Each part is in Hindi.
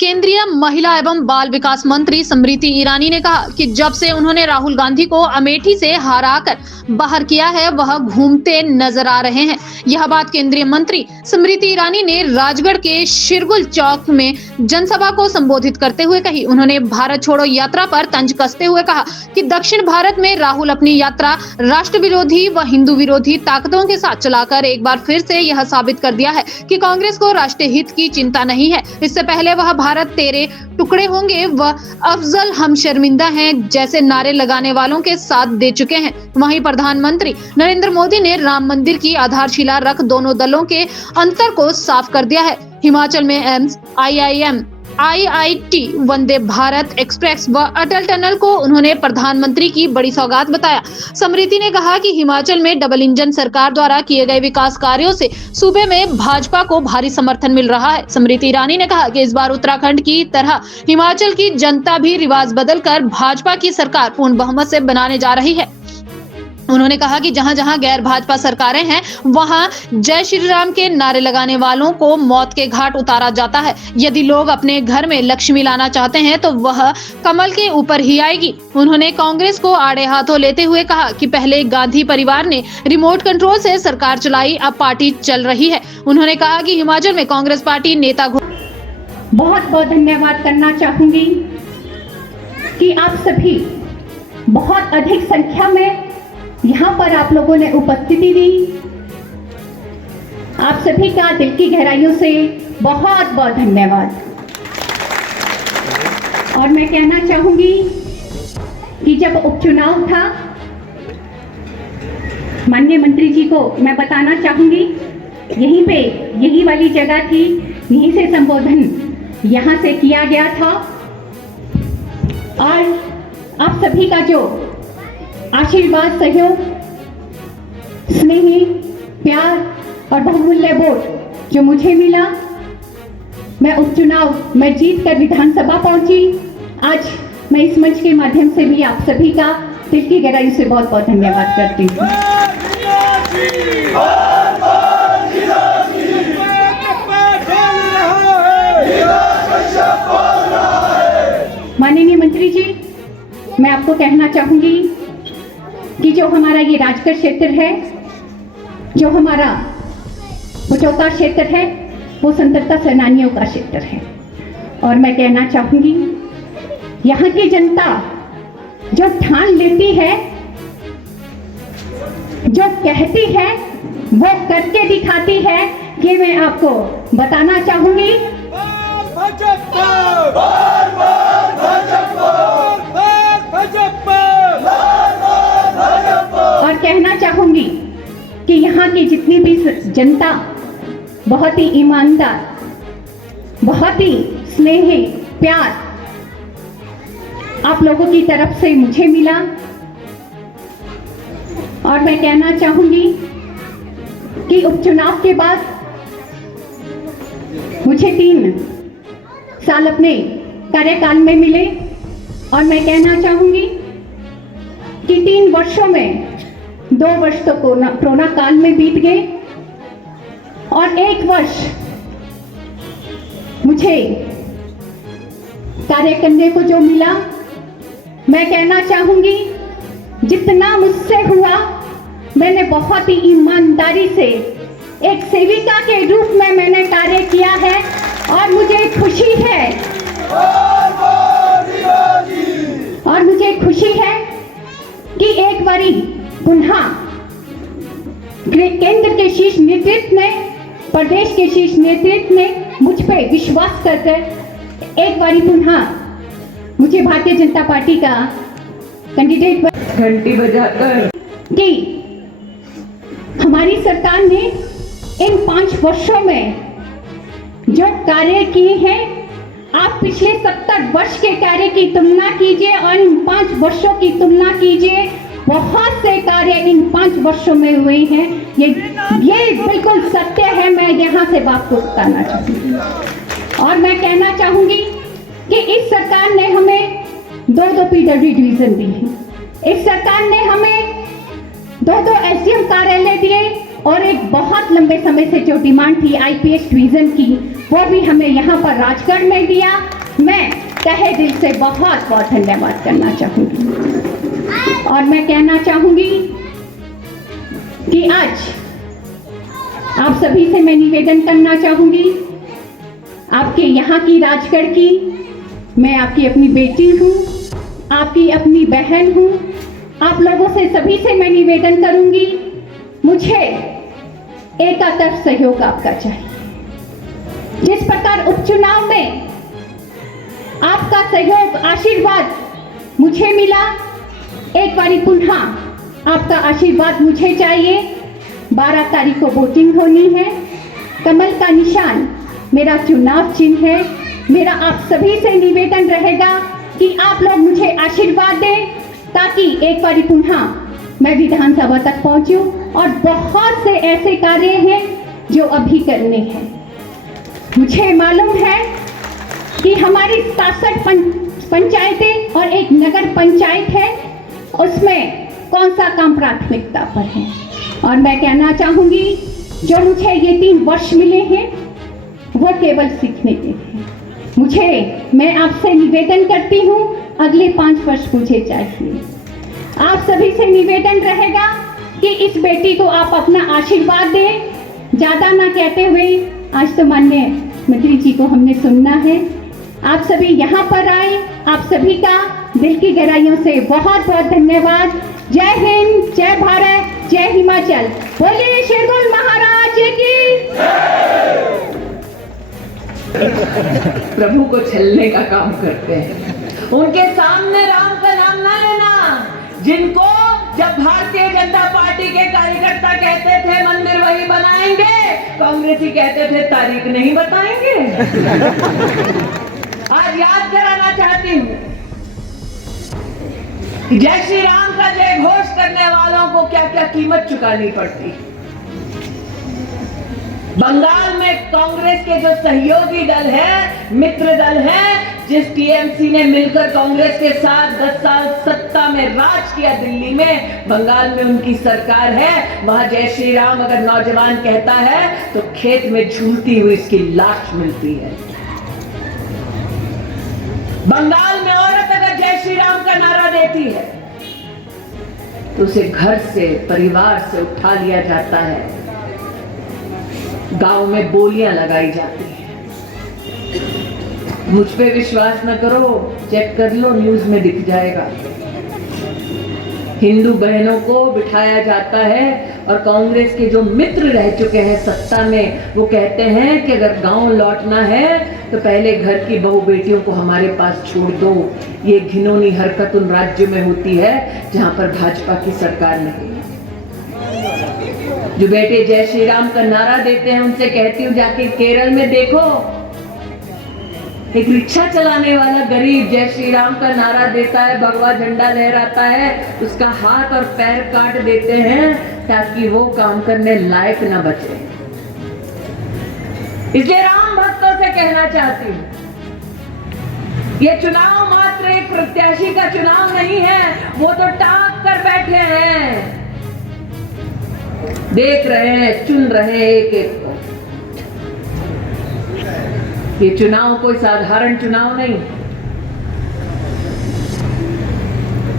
केंद्रीय महिला एवं बाल विकास मंत्री स्मृति ईरानी ने कहा कि जब से उन्होंने राहुल गांधी को अमेठी से हराकर बाहर किया है वह घूमते नजर आ रहे हैं। यह बात केंद्रीय मंत्री स्मृति ईरानी ने राजगढ़ के शिरगुल चौक में जनसभा को संबोधित करते हुए कही। उन्होंने भारत छोड़ो यात्रा पर तंज कसते हुए कहा कि दक्षिण भारत में राहुल अपनी यात्रा राष्ट्र विरोधी व हिंदू विरोधी ताकतों के साथ चलाकर एक बार फिर से यह साबित कर दिया है कि कांग्रेस को राष्ट्रीय हित की चिंता नहीं है। इससे पहले वह भारत तेरे टुकड़े होंगे व अफजल हम शर्मिंदा हैं जैसे नारे लगाने वालों के साथ दे चुके हैं। वहीं प्रधानमंत्री नरेंद्र मोदी ने राम मंदिर की आधारशिला रख दोनों दलों के अंतर को साफ कर दिया है। हिमाचल में AIIMS, IIM, IIT, Vande Bharat express व अटल टनल को उन्होंने प्रधानमंत्री की बड़ी सौगात बताया। स्मृति ने कहा कि हिमाचल में डबल इंजन सरकार द्वारा किए गए विकास कार्यों से सूबे में भाजपा को भारी समर्थन मिल रहा है। स्मृति ईरानी ने कहा कि इस बार उत्तराखंड की तरह हिमाचल की जनता भी रिवाज बदलकर भाजपा की सरकार पूर्ण बहुमत से बनाने जा रही है। उन्होंने कहा कि जहां जहां गैर भाजपा सरकारें हैं वहां जय श्री राम के नारे लगाने वालों को मौत के घाट उतारा जाता है। यदि लोग अपने घर में लक्ष्मी लाना चाहते हैं तो वह कमल के ऊपर ही आएगी। उन्होंने कांग्रेस को आड़े हाथों लेते हुए कहा कि पहले गांधी परिवार ने रिमोट कंट्रोल से सरकार चलाई, अब पार्टी चल रही है। उन्होंने कहा कि हिमाचल में कांग्रेस पार्टी नेता बहुत बहुत धन्यवाद करना चाहूंगी कि आप सभी बहुत अधिक संख्या में यहाँ पर आप लोगों ने उपस्थिति दी। आप सभी का दिल की गहराइयों से बहुत बहुत धन्यवाद। और मैं कहना चाहूंगी कि जब उपचुनाव था, माननीय मंत्री जी को मैं बताना चाहूंगी, यहीं पे यही वाली जगह थी, यहीं से संबोधन यहाँ से किया गया था। और आप सभी का जो आशीर्वाद, सहयोग, स्नेही, प्यार और बहुमूल्य वोट जो मुझे मिला, मैं उपचुनाव में जीत कर विधानसभा पहुंची। आज मैं इस मंच के माध्यम से भी आप सभी का दिल की गहराई से बहुत बहुत धन्यवाद करती हूँ। माननीय मंत्री जी, मैं आपको कहना चाहूंगी कि जो हमारा ये राजगढ़ क्षेत्र है, जो हमारा बचौता क्षेत्र है, वो स्वतंत्रता सेनानियों का क्षेत्र है। और मैं कहना चाहूंगी, यहाँ की जनता जो ठान लेती है, जो कहती है, वो करके दिखाती है। कि मैं आपको बताना चाहूंगी, और कहना चाहूंगी कि यहाँ की जितनी भी जनता बहुत ही ईमानदार, बहुत ही स्नेही, प्यार आप लोगों की तरफ से मुझे मिला। और मैं कहना चाहूंगी कि उपचुनाव के बाद मुझे 3 साल अपने कार्यकाल में मिले। और मैं कहना चाहूंगी कि 3 वर्षों में 2 वर्ष तो कोरोना काल में बीत गए और 1 वर्ष मुझे कार्य करने को जो मिला, मैं कहना चाहूंगी जितना मुझसे हुआ मैंने बहुत ही ईमानदारी से एक सेविका के रूप में मैंने कार्य किया है। और मुझे खुशी है, और मुझे खुशी है कि एक बारी पुनः केंद्र के शीर्ष नेतृत्व ने, प्रदेश के शीर्ष नेतृत्व ने मुझ पे विश्वास कर एक बारी पुनः मुझे भारतीय जनता पार्टी का कैंडिडेट घंटी बजाकर कि हमारी सरकार ने इन 5 वर्षों में जो कार्य किए हैं, आप पिछले 70 वर्ष के कार्य की तुलना कीजिए और इन 5 वर्षों की तुलना कीजिए। बहुत से कार्य इन 5 वर्षों में हुए हैं। ये बिल्कुल सत्य है। मैं यहाँ से बात को बताना चाहूँगी। और मैं कहना चाहूँगी कि इस सरकार ने हमें 2 PWD डिवीजन दी है। इस सरकार ने हमें 2 SDM कार्यालय दिए और एक बहुत लंबे समय से जो डिमांड थी IPS डिवीजन की, वो भी हमें यहाँ पर राजगढ़ में दिया। मैं तहे दिल से बहुत बहुत धन्यवाद करना चाहूँगी। और मैं कहना चाहूँगी कि आज आप सभी से मैं निवेदन करना चाहूँगी, आपके यहाँ की राजगढ़ की, मैं आपकी अपनी बेटी हूँ, आपकी अपनी बहन हूँ। आप लोगों से सभी से मैं निवेदन करूँगी, मुझे एकातर सहयोग आपका चाहिए। जिस प्रकार उपचुनाव में आपका सहयोग, आशीर्वाद मुझे मिला, एक बारी पुनः आपका आशीर्वाद मुझे चाहिए। 12 तारीख को वोटिंग होनी है। कमल का निशान मेरा चुनाव चिन्ह है। मेरा आप सभी से निवेदन रहेगा कि आप लोग मुझे आशीर्वाद दें, ताकि एक बारी पुनः मैं विधानसभा तक पहुंचूं। और बहुत से ऐसे कार्य हैं जो अभी करने हैं। मुझे मालूम है कि हमारी 67 पंचायतें और एक नगर पंचायत है, उसमें कौन सा काम प्राथमिकता पर है। और मैं कहना चाहूँगी, जो मुझे ये 3 वर्ष मिले हैं वो केवल सीखने के हैं। मैं आपसे निवेदन करती हूँ, अगले 5 वर्ष मुझे चाहिए। आप सभी से निवेदन रहेगा कि इस बेटी को आप अपना आशीर्वाद दें। ज़्यादा ना कहते हुए, आज तो माननीय मंत्री जी को हमने सुनना है। आप सभी यहाँ पर आए, आप सभी का दिल की गहराइयों से बहुत बहुत धन्यवाद। जय हिंद, जय भारत, जय हिमाचल। बोलिए शेरगुल महाराज की। प्रभु को छलने का काम करते हैं। उनके सामने राम का नाम ना लेना। जिनको जब भारतीय जनता पार्टी के कार्यकर्ता कहते थे मंदिर वही बनाएंगे, कांग्रेसी कहते थे तारीख नहीं बताएंगे। आज याद कराना चाहती हूँ, जय श्री राम का जय घोष करने वालों को क्या क्या कीमत चुकानी पड़ती। बंगाल में कांग्रेस के जो सहयोगी दल है, मित्र दल है, जिस टीएमसी ने मिलकर कांग्रेस के साथ 10 साल सत्ता में राज किया दिल्ली में, बंगाल में उनकी सरकार है। वहां जय श्री राम अगर नौजवान कहता है तो खेत में झूलती हुई इसकी लाश मिलती है। बंगाल में औरत अगर जय श्री राम का नारा देती है तो उसे घर से, परिवार से उठा लिया जाता है, गांव में बोलियां लगाई जाती है। मुझ पे विश्वास न करो, चेक कर लो, न्यूज में दिख जाएगा। हिंदू बहनों को बिठाया जाता है और कांग्रेस के जो मित्र रह चुके हैं सत्ता में, वो कहते हैं कि अगर गांव लौटना है तो पहले घर की बहू बेटियों को हमारे पास छोड़ दो। ये घिनौनी हरकत उन राज्यों में होती है जहां पर भाजपा की सरकार नहीं। जो बेटे जय श्री राम का नारा देते हैं, उनसे कहती हूँ जाके केरल में देखो, एक रिक्शा चलाने वाला गरीब जय श्री राम का नारा देता है, भगवा झंडा लहराता है, उसका हाथ और पैर काट देते हैं ताकि वो काम करने लायक न बचे। इसलिए राम भक्तों से कहना चाहती हूँ, ये चुनाव मात्र एक प्रत्याशी का चुनाव नहीं है, वो तो टाक कर बैठे हैं, देख रहे हैं, चुन रहे हैं एक एक को। ये चुनाव कोई साधारण चुनाव नहीं।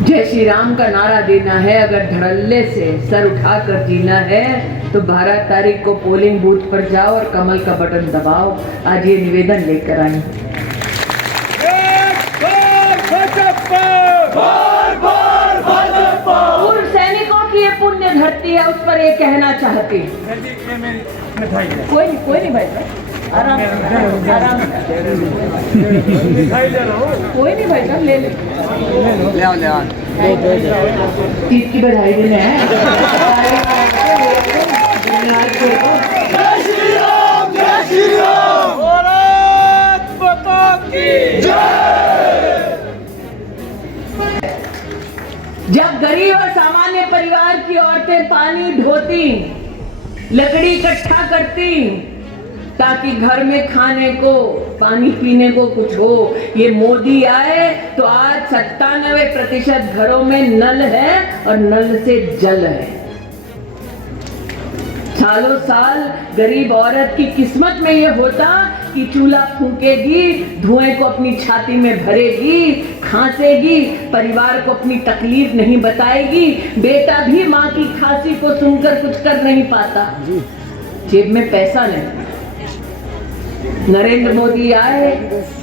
जय श्री राम का नारा देना है, अगर धड़ल्ले से सर उठाकर जीना है तो 12 तारीख को पोलिंग बूथ पर जाओ और कमल का बटन दबाओ। आज ये निवेदन लेकर आई। पूर्व सैनिकों की ये पुण्य धरती है, उस पर ये कहना चाहती हूँ। कोई नहीं भाई, आराम आराम, कोई नहीं भाई साहब, ले आओ चीज की बधाई देना है। जय श्री राम, जय श्री राम, भारत माता की जय। जब गरीब और सामान्य परिवार की औरतें पानी ढोती, लकड़ी इकट्ठा करती ताकि घर में खाने को, पानी पीने को कुछ हो, ये मोदी आए तो आज 97% घरों में नल है और नल से जल है। सालों साल गरीब औरत की किस्मत में ये होता कि चूल्हा फूंकेगी, धुएं को अपनी छाती में भरेगी, खांसेगी, परिवार को अपनी तकलीफ नहीं बताएगी। बेटा भी माँ की खांसी को सुनकर कुछ कर नहीं पाता, जेब में पैसा नहीं। नरेंद्र मोदी आए,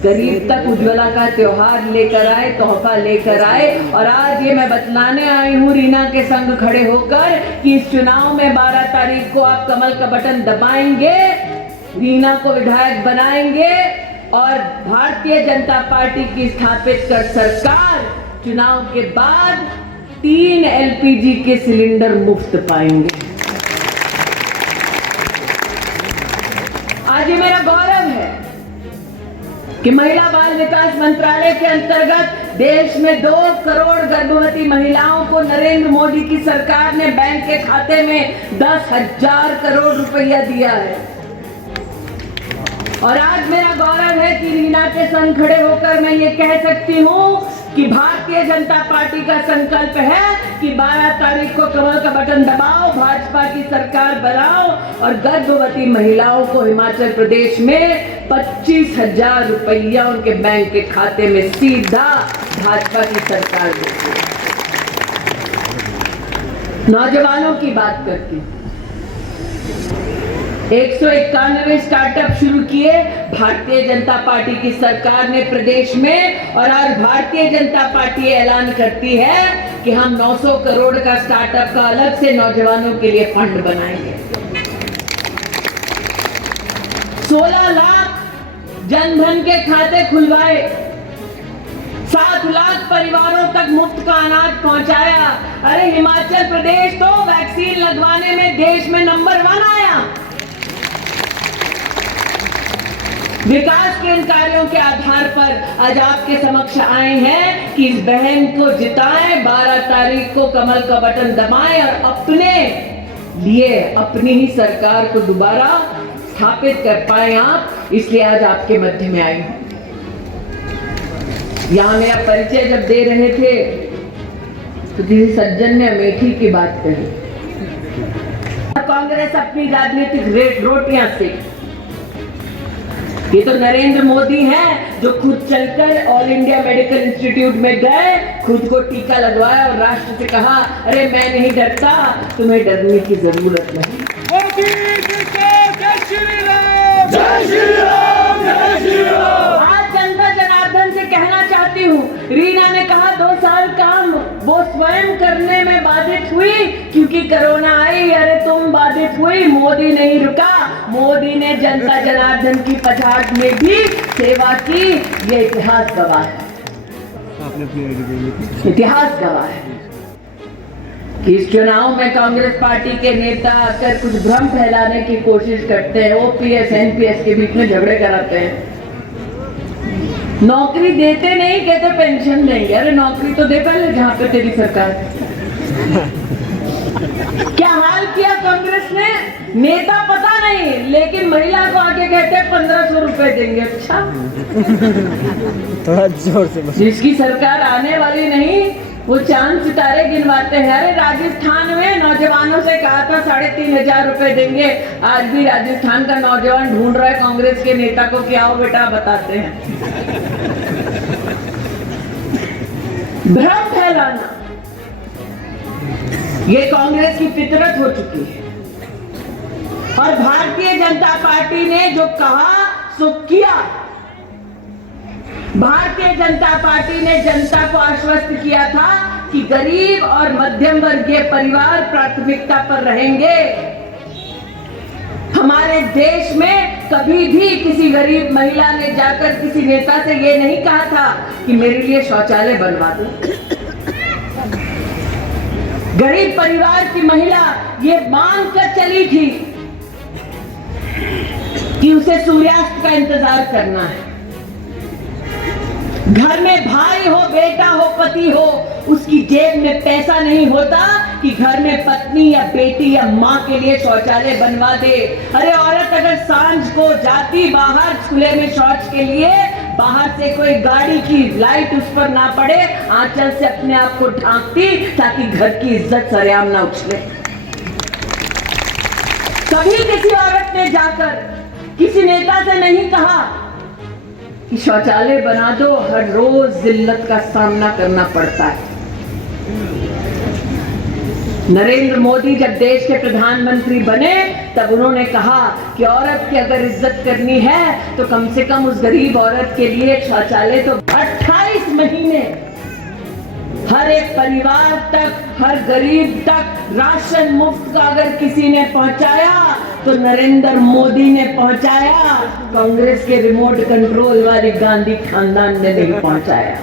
गरीब तक उज्ज्वला का त्योहार लेकर आए, तोहफा लेकर आए। और आज ये मैं बतलाने आई हूँ रीना के संग खड़े होकर कि इस चुनाव में 12 तारीख को आप कमल का बटन दबाएंगे, रीना को विधायक बनाएंगे और भारतीय जनता पार्टी की स्थापित कर सरकार चुनाव के बाद 3 LPG के सिलेंडर मुफ्त पाएंगे। आज ये मेरा गौरव है कि महिला बाल विकास मंत्रालय के अंतर्गत देश में 2 करोड़ गर्भवती महिलाओं को नरेंद्र मोदी की सरकार ने बैंक के खाते में 10,000 करोड़ रुपया दिया है। और आज मेरा गौरव है कि रीना के संग खड़े होकर मैं ये कह सकती हूँ कि भारतीय जनता पार्टी का संकल्प है कि 12 तारीख को कमल का बटन दबाओ, भाजपा की सरकार बनाओ और गर्भवती महिलाओं को हिमाचल प्रदेश में 25,000 रुपया उनके बैंक के खाते में सीधा भाजपा की सरकार देगी। नौजवानों की बात करती हूँ, 191 स्टार्टअप शुरू किए भारतीय जनता पार्टी की सरकार ने प्रदेश में। और आज भारतीय जनता पार्टी ऐलान करती है कि हम 900 करोड़ का स्टार्टअप का अलग से नौजवानों के लिए फंड बनाएंगे। 16 लाख जनधन के खाते खुलवाए, 7 लाख परिवारों तक मुफ्त का अनाज पहुंचाया। अरे हिमाचल प्रदेश तो वैक्सीन लगवाने में देश में नंबर 1 आया। विकास के इन कार्यों के आधार पर आज आपके समक्ष आए हैं कि इस बहन को जिताएं, 12 तारीख को कमल का बटन दबाएं और अपने लिए अपनी ही सरकार को दोबारा स्थापित कर पाए आप। इसलिए आज आपके मध्य में आई हूं। यहां मेरा परिचय जब दे रहे थे तो किसी सज्जन ने अमेठी की बात कही। कांग्रेस अपनी राजनीतिक रोटियां सेक, ये तो नरेंद्र मोदी हैं जो खुद चलकर ऑल इंडिया मेडिकल इंस्टीट्यूट में गए, खुद को टीका लगवाया और राष्ट्र से कहा, अरे मैं नहीं डरता, तुम्हें डरने की जरूरत नहीं। आज जनता जनार्दन से कहना चाहती हूँ, रीना ने कहा 2 साल काम वो स्वयं करने में बाधित हुई क्योंकि कोरोना आई। अरे तुम बाधित हुई, मोदी नहीं रुका। मोदी ने जनता जनार्दन की पछाड़ में भी सेवा की, ये इतिहास गवाह है। इतिहास गवाह है कि इस चुनाव में कांग्रेस पार्टी के नेता आकर कुछ भ्रम फैलाने की कोशिश करते हैं, ओपीएस एनपीएस के बीच में झगड़े कराते हैं। नौकरी देते नहीं, कहते पेंशन देंगे। अरे नौकरी तो दे पहले जहां पे तेरी सरकार। क्या हाल किया कांग्रेस ने, नेता पता नहीं, लेकिन महिला को आके कहते 1500 रुपए देंगे। अच्छा थोड़ा जोर से जिसकी सरकार आने वाली नहीं वो चांद सितारे गिनवाते हैं। अरे राजस्थान में नौजवानों से कहा था 3,500 रुपए देंगे। आज भी राजस्थान का नौजवान ढूंढ रहा है कांग्रेस के नेता को कि आओ बेटा बताते हैं। भ्रम फैलाना ये कांग्रेस की फितरत हो चुकी है। और भारतीय जनता पार्टी ने जो कहा सो किया। भारतीय जनता पार्टी ने जनता को आश्वस्त किया था कि गरीब और मध्यम वर्गीय परिवार प्राथमिकता पर रहेंगे। हमारे देश में कभी भी किसी गरीब महिला ने जाकर किसी नेता से ये नहीं कहा था कि मेरे लिए शौचालय बनवा दो। गरीब परिवार की महिला ये मांग कर चली थी कि उसे सूर्यास्त का इंतजार करना है। घर में भाई हो, बेटा हो, पति हो, उसकी जेब में पैसा नहीं होता कि घर में पत्नी या बेटी या माँ के लिए शौचालय बनवा दे। अरे औरत अगर सांझ को जाती बाहर खुले में शौच के लिए, बाहर से कोई गाड़ी की लाइट उस पर ना पड़े, आंचल से अपने आप को ढांकती ताकि घर की इज्जत सरेआम ना उछले। कभी किसी औरत ने जाकर किसी नेता से नहीं कहा कि शौचालय बना दो, हर रोज जिल्लत का सामना करना पड़ता है। नरेंद्र मोदी जब देश के प्रधानमंत्री बने तब उन्होंने कहा कि औरत की अगर इज्जत करनी है तो कम से कम उस गरीब औरत के लिए एक शौचालय तो 28 महीने हर एक परिवार तक, हर गरीब तक राशन मुफ्त का अगर किसी ने पहुंचाया तो नरेंद्र मोदी ने पहुंचाया। कांग्रेस के रिमोट कंट्रोल वाली गांधी खानदान ने नहीं पहुंचाया।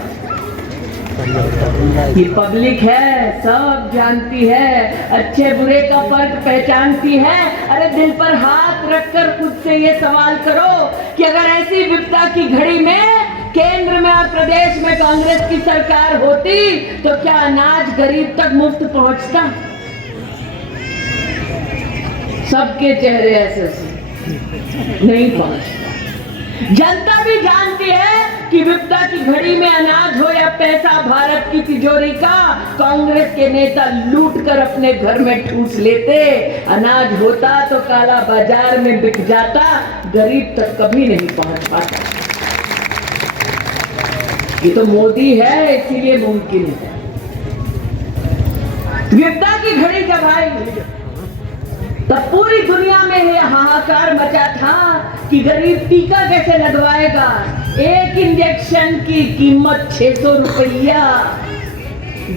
ये पब्लिक है, सब जानती है, अच्छे बुरे का फर्क पहचानती है। अरे दिल पर हाथ रखकर खुद से ये सवाल करो कि अगर ऐसी विपदा की घड़ी में केंद्र में और प्रदेश में कांग्रेस की सरकार होती तो क्या अनाज गरीब तक मुफ्त पहुंचता? सबके चेहरे ऐसे नहीं पहुंचता। जनता भी जानती है कि विपदा की घड़ी में अनाज हो या पैसा भारत की तिजोरी का, कांग्रेस के नेता लूट कर अपने घर में ठूस लेते। अनाज होता तो काला बाजार में बिक जाता, गरीब तक कभी नहीं पहुंच पाता। ये तो मोदी है, इसीलिए मुमकिन है। विपदा की घड़ी जब आई तब पूरी दुनिया में यह हाहाकार मचा था कि गरीब टीका कैसे लगवाएगा। एक इंजेक्शन की कीमत 600 रुपया,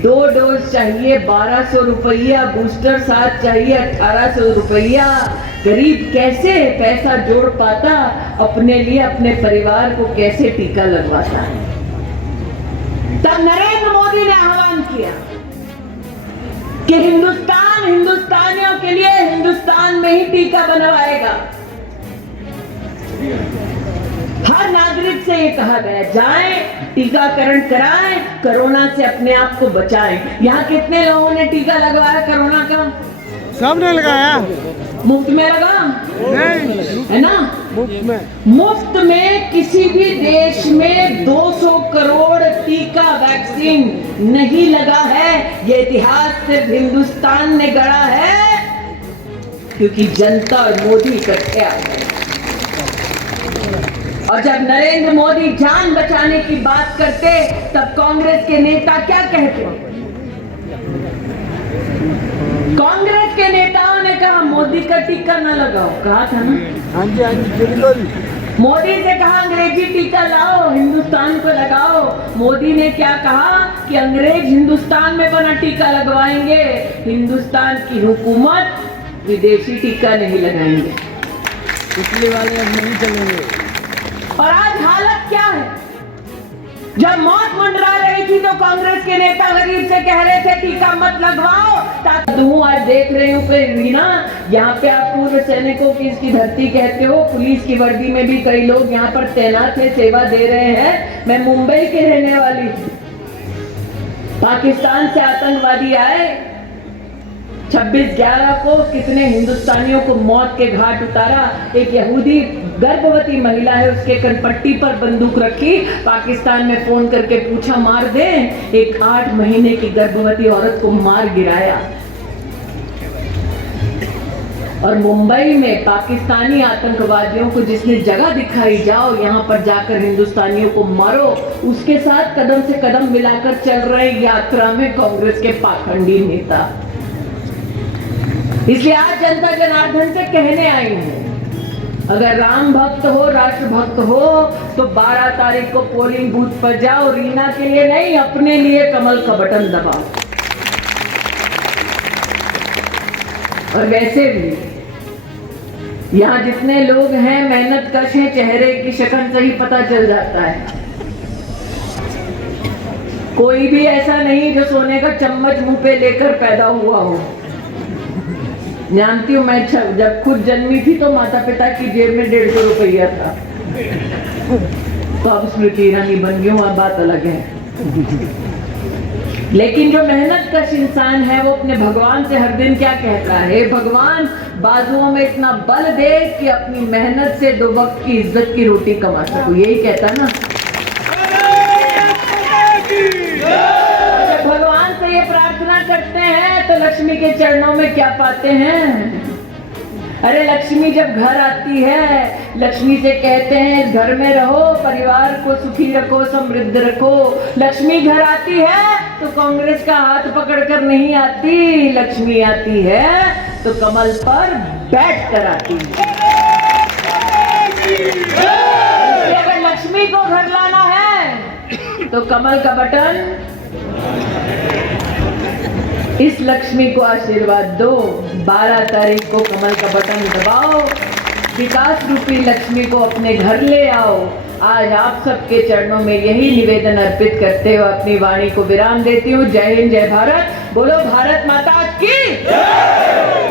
2 डोज चाहिए 1200 रुपया, बूस्टर साथ चाहिए 1800 रुपया। गरीब कैसे पैसा जोड़ पाता, अपने लिए अपने परिवार को कैसे टीका लगवाता है। तब नरेंद्र मोदी ने आह्वान किया कि हिंदुस्तान हिंदुस्तानियों के लिए हिंदुस्तान में ही टीका बनवाएगा। हर नागरिक से ये कहा गया, जाएं टीकाकरण कराएं, कोरोना से अपने आप को बचाएं। यहाँ कितने लोगों ने टीका लगवाया कोरोना का? सबने लगाया। मुफ्त में लगा? नहीं, है ना? मुफ्त में। मुफ्त में किसी भी देश में 200 करोड़ टीका वैक्सीन नहीं लगा है। ये इतिहास सिर्फ हिंदुस्तान ने गढ़ा है क्योंकि जनता और मोदी इकट्ठे आ गए। और जब नरेंद्र मोदी जान बचाने की बात करते तब कांग्रेस के नेता क्या कहते? कांग्रेस के नेताओं ने कहा मोदी का टीका ना लगाओ, कहा था ना? हाँ जी, हाँ जी, बिल्कुल। मोदी से कहा अंग्रेजी टीका लाओ, हिंदुस्तान को लगाओ। मोदी ने क्या कहा कि अंग्रेज हिंदुस्तान में बना टीका लगवाएंगे, हिंदुस्तान की हुकूमत विदेशी टीका नहीं लगाएंगे। पिछले वाले अब नहीं चलेंगे। और आज हालत क्या है? जब मौत मंडरा रही थी तो कांग्रेस के नेता गरीब से कह रहे थे टीका मत लगवाओ। आज देख रही हूँ वीना, यहाँ पे आप पूर्व सैनिकों की इसकी धरती कहते हो, पुलिस की वर्दी में भी कई लोग यहाँ पर तैनात है, सेवा दे रहे हैं। मैं मुंबई के रहने वाली थी, पाकिस्तान से आतंकवादी आए, 26/11 को कितने हिंदुस्तानियों को मौत के घाट उतारा। एक यहूदी गर्भवती महिला है, उसके कनपट्टी पर बंदूक रखी, पाकिस्तान में फोन करके पूछा मार दें। एक 8 महीने की गर्भवती औरत को मार गिराया। और मुंबई में पाकिस्तानी आतंकवादियों को जिसने जगह दिखाई, जाओ यहाँ पर जाकर हिंदुस्तानियों को मारो, उसके साथ कदम से कदम मिलाकर चल रहे यात्रा में कांग्रेस के पाखंडी नेता। इसलिए आज जनता जनार्दन से कहने आई हूं, अगर राम भक्त हो, राष्ट्र भक्त हो तो 12 तारीख को पोलिंग बूथ पर जाओ। रीना के लिए नहीं, अपने लिए कमल का बटन दबाओ। और वैसे भी यहाँ जितने लोग हैं मेहनत कश हैं, चेहरे की शक्ल से ही पता चल जाता है। कोई भी ऐसा नहीं जो सोने का चम्मच मुंह पे लेकर पैदा हुआ हो। जानती हूँ मैं, जब खुद जन्मी थी तो माता पिता की जेब में 150 रुपया था, तो अब स्मृति ईरानी बन गई हूँ, अब बात अलग है। लेकिन जो मेहनत कश इंसान है वो अपने भगवान से हर दिन क्या कहता है? भगवान बाजुओं में इतना बल दे कि अपनी मेहनत से 2 वक्त की इज्जत की रोटी कमा सकूं, यही कहता ना। जब भगवान से ये प्रार्थना करते हैं तो लक्ष्मी के चरणों में क्या पाते हैं? अरे लक्ष्मी जब घर आती है लक्ष्मी से कहते हैं इस घर में रहो, परिवार को सुखी रखो, समृद्ध रखो। लक्ष्मी घर आती है तो कांग्रेस का हाथ पकड़कर नहीं आती, लक्ष्मी आती है तो कमल पर बैठ कर आती है। अगर लक्ष्मी को घर लाना है तो कमल का बटन, इस लक्ष्मी को आशीर्वाद दो। 12 तारीख को कमल का बटन दबाओ, विकास रूपी लक्ष्मी को अपने घर ले आओ। आज आप सबके चरणों में यही निवेदन अर्पित करते हुए अपनी वाणी को विराम देती हूँ। जय हिंद, जय भारत। बोलो भारत माता की जय।